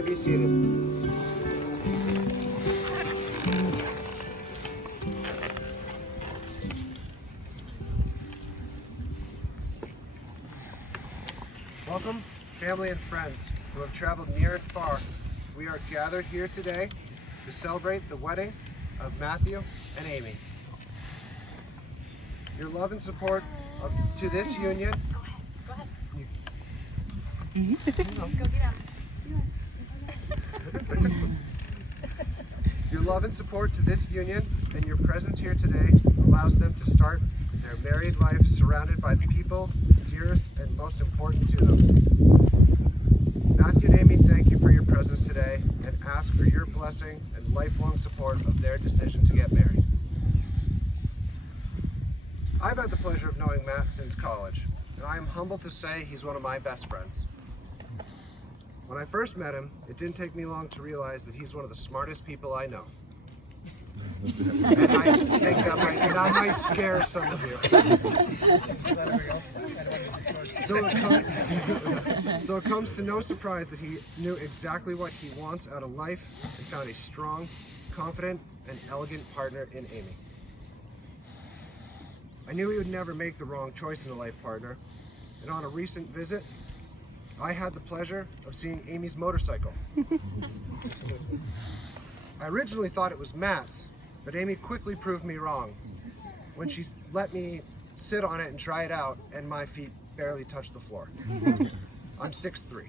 may be seated. Welcome, family and friends who have traveled near and far. We are gathered here today to celebrate the wedding of Matthew and Amy. Your love and support to this union. Go ahead. Your love and support to this union and your presence here today allows them to start their married life surrounded by the people dearest and most important to them. Matthew and Amy, thank you for your presence today and ask for your blessing and lifelong support of their decision to get married. I've had the pleasure of knowing Matt since college, and I am humbled to say he's one of my best friends. When I first met him, it didn't take me long to realize that he's one of the smartest people I know. And I think that might scare some of you. So it comes to no surprise that he knew exactly what he wants out of life and found a strong, confident, and elegant partner in Amy. I knew he would never make the wrong choice in a life partner, and on a recent visit, I had the pleasure of seeing Amy's motorcycle. I originally thought it was Matt's, but Amy quickly proved me wrong when she let me sit on it and try it out, and my feet barely touched the floor. I'm 6'3".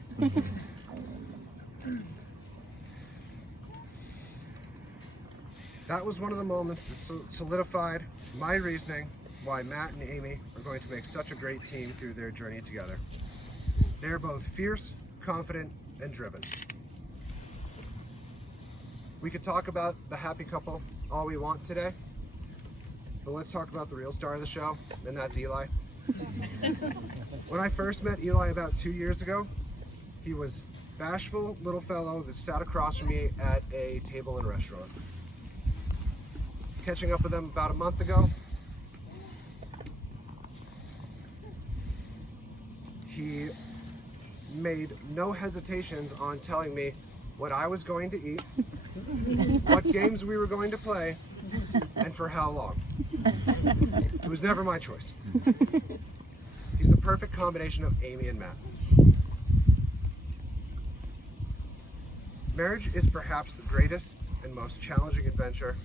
That was one of the moments that solidified my reasoning why Matt and Amy are going to make such a great team through their journey together. They're both fierce, confident, and driven. We could talk about the happy couple all we want today, but let's talk about the real star of the show, and that's Eli. When I first met Eli about 2 years ago, he was a bashful little fellow that sat across from me at a table in a restaurant. Catching up with him about a month ago, he made no hesitations on telling me what I was going to eat, what games we were going to play, and for how long. It was never my choice. He's the perfect combination of Amy and Matt. Marriage is perhaps the greatest and most challenging adventure.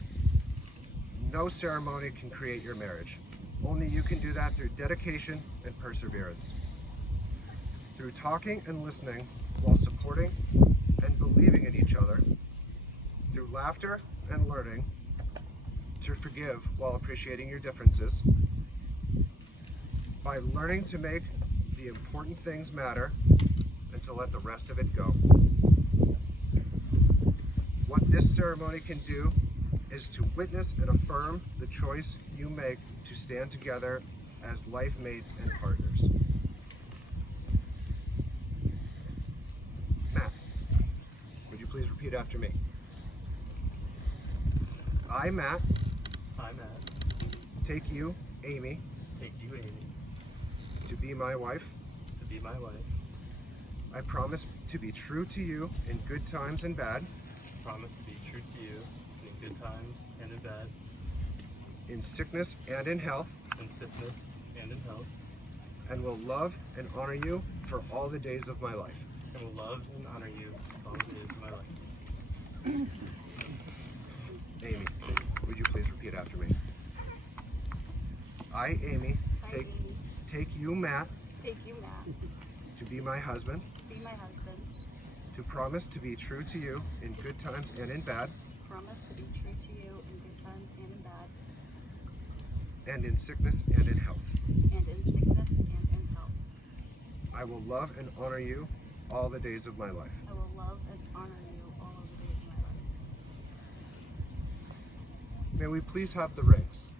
No ceremony can create your marriage. Only you can do that through dedication and perseverance. Through talking and listening while supporting and believing in each other, through laughter and learning to forgive while appreciating your differences, by learning to make the important things matter and to let the rest of it go. What this ceremony can do is to witness and affirm the choice you make to stand together as life mates and partners. Matt, would you please repeat after me? I, Matt, take you, Amy, to be my wife. I promise to be true to you in good times and bad. Good times and in bad, in sickness and in health, and will love and honor you for all the days of my life. Amy, would you please repeat after me? I, Amy, take you, Matt, to be my husband, to promise to be true to you in good times and in bad, and in sickness and in health. I will love and honor you all the days of my life. May we please have the rings?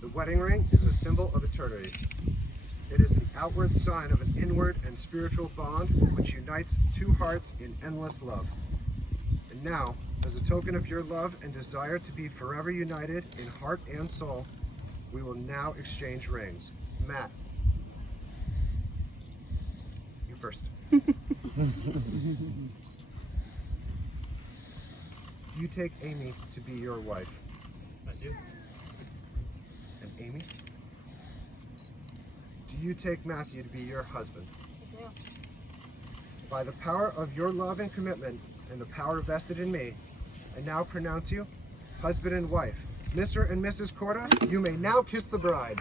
The wedding ring is a symbol of eternity. It is an outward sign of an inward and spiritual bond which unites two hearts in endless love. And now, as a token of your love and desire to be forever united in heart and soul, we will now exchange rings. Matt, you first. You take Amy to be your wife. I do. And Amy? Do you take Matthew to be your husband? I do. By the power of your love and commitment and the power vested in me, I now pronounce you husband and wife. Mr. and Mrs. Corda, you may now kiss the bride.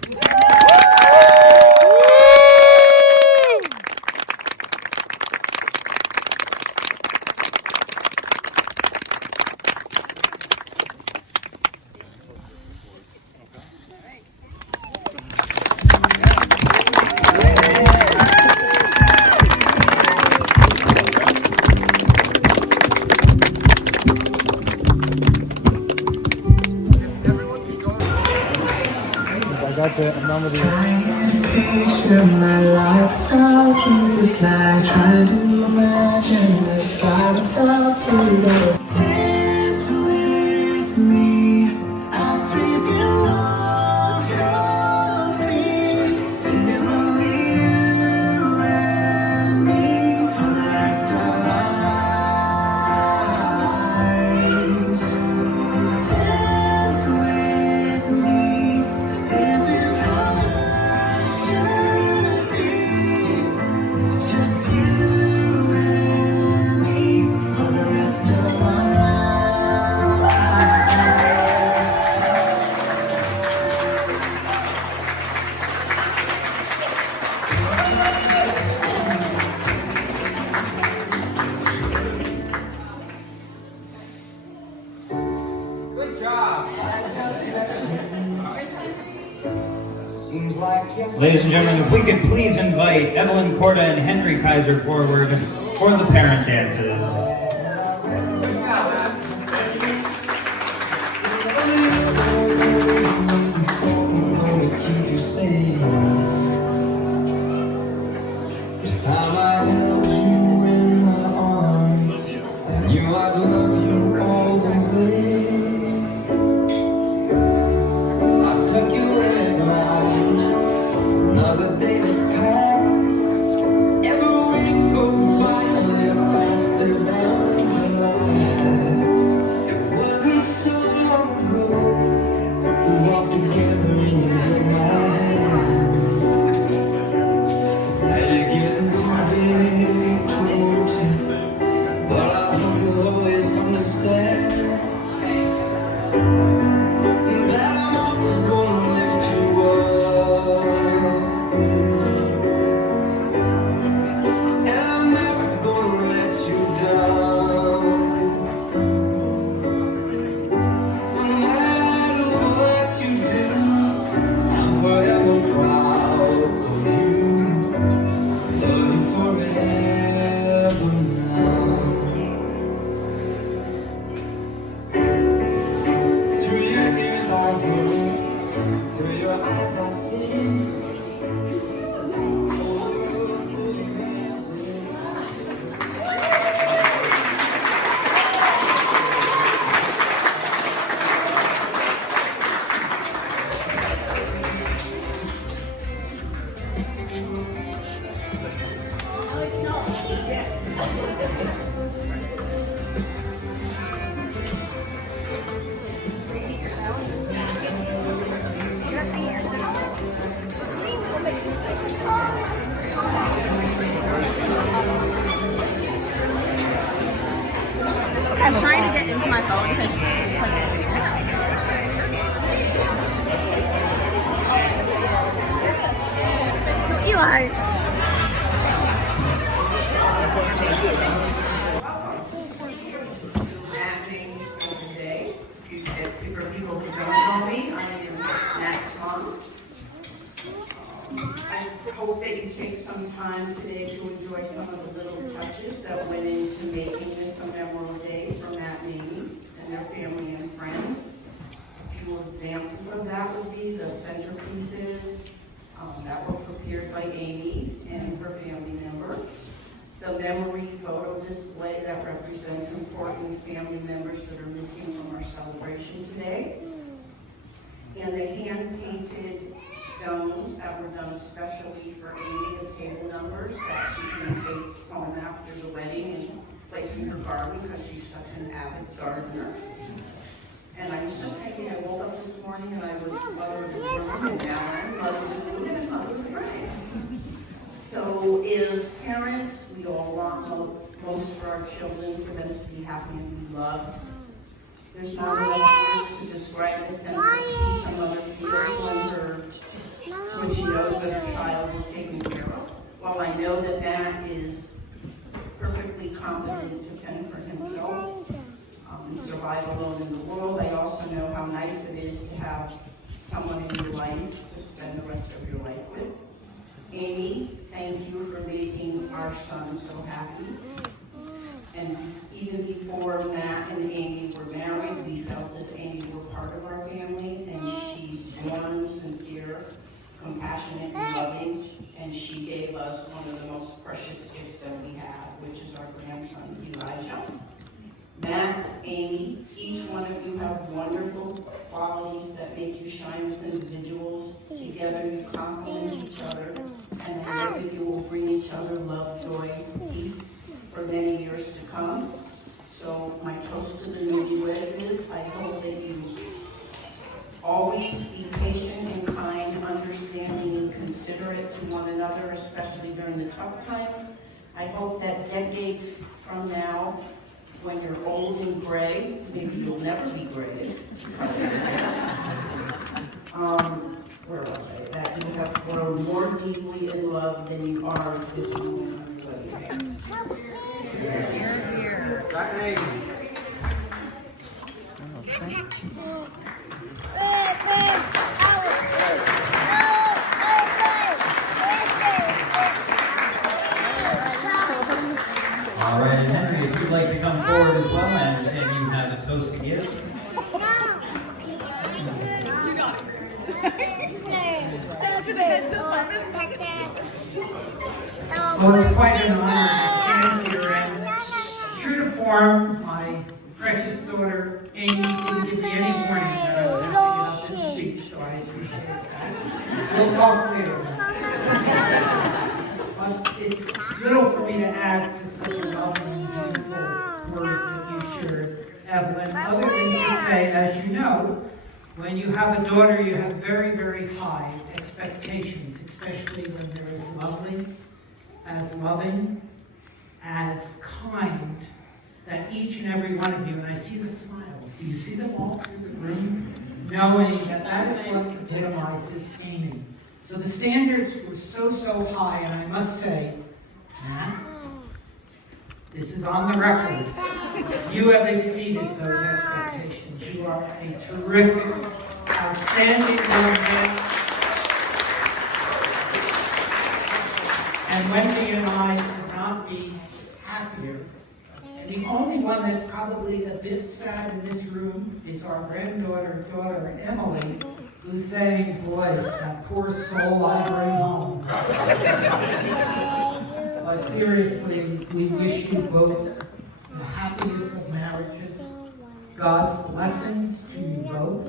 That's it. I'm done with you. Picture my life without you. It's like trying to imagine the sky without you. Dance with me. I'll sweep you off your feet. It will be you and me for the rest of our lives. Dance with me. This is how it should be. Just you and me for the rest of our lives. Seems like Ladies and gentlemen, if we could please invite Evelyn Corda and Henry Kaiser forward for the parent dances. keep you safe. First time I held you in my arms, I knew I'd love you all the way. I took you in at night, another day has passed. Every week goes by a little faster than the last. It wasn't so long ago we walked together and you held my hand. Now you're getting too big to want you, but I hope you'll always understand that I'm always gonna lift you up, and I'm never gonna let you down. No matter what you do, I'm forever proud of you. Love you forever now. Through your ears I hear it, through your eyes I see. I was trying to get into my phone because you put it in. Eli. Mapping for today. For people who don't know me, I am Matt's mom. I hope that you take some time today to enjoy some of the little touches that went into making this a memorable day for Matt and Amy and their family and friends. A few examples of that would be the centerpieces, that were prepared by Amy and her family member. The memory photo display that represents important family members that are missing from our celebration today. And the hand-painted stones that were done especially for Amy, the table numbers that she can take home after the wedding and place in her garden because she's such an avid gardener. And I was just thinking, I woke up this morning and I was Mother of the Room and now I'm Mother of the Moon and Mother of the Rain. So as parents, we all want most for our children, for them to be happy and be loved. There's not enough words to describe the sense of peace a mother feels when she knows that her child is taken care of. While I know that Matt is perfectly competent to fend for himself and survive alone in the world, I also know how nice it is to have someone in your life to spend the rest of your life with. Amy, thank you for making our son so happy. And even before Matt and Amy were married, we felt as Amy were part of our family, and she's warm, sincere, compassionate, and loving, and she gave us one of the most precious gifts that we have, which is our grandson, Elijah. Matt, Amy, each one of you have wonderful qualities that make you shine as individuals. Together you complement each other, and the work of you will bring each other love, joy, peace for many years to come. So my toast to the newlyweds is, I hope that you always be patient and kind, understanding and considerate to one another, especially during the tough times. I hope that decades from now, when you're old and gray, maybe you'll never be gray. Where was I? That you have grown more deeply in love than you are in this moment. All right, and Henry, if you'd like to come forward as well, I understand you have a toast to give. Well, it's quite an honor to stand here and, true to form, my precious daughter Amy didn't give me any warning that I would have to get up and speak, so I appreciate that. We'll talk later. But it's little for me to add to such a lovely, beautiful words that you shared, Evelyn, other than to say, as you know, when you have a daughter, you have very, very high expectations, especially when they're as loving, as kind, that each and every one of you, and I see the smiles, do you see them all through the room? Knowing that that is what epitomizes Amy. So the standards were so high, and I must say, Matt, this is on the record, you have exceeded those expectations. You are a terrific, outstanding young man. And Wendy and I could not be happier. And the only one that's probably a bit sad in this room is our daughter Emily, who's saying, boy, that poor soul I bring home. But seriously, we wish you both the happiest of marriages, God's blessings to you both.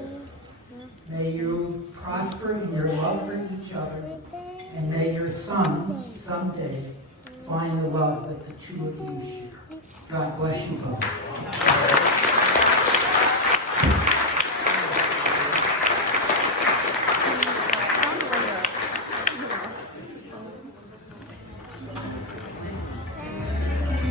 May you prosper in your love for each other, and may your son someday find the love that the two of you share. God bless you both.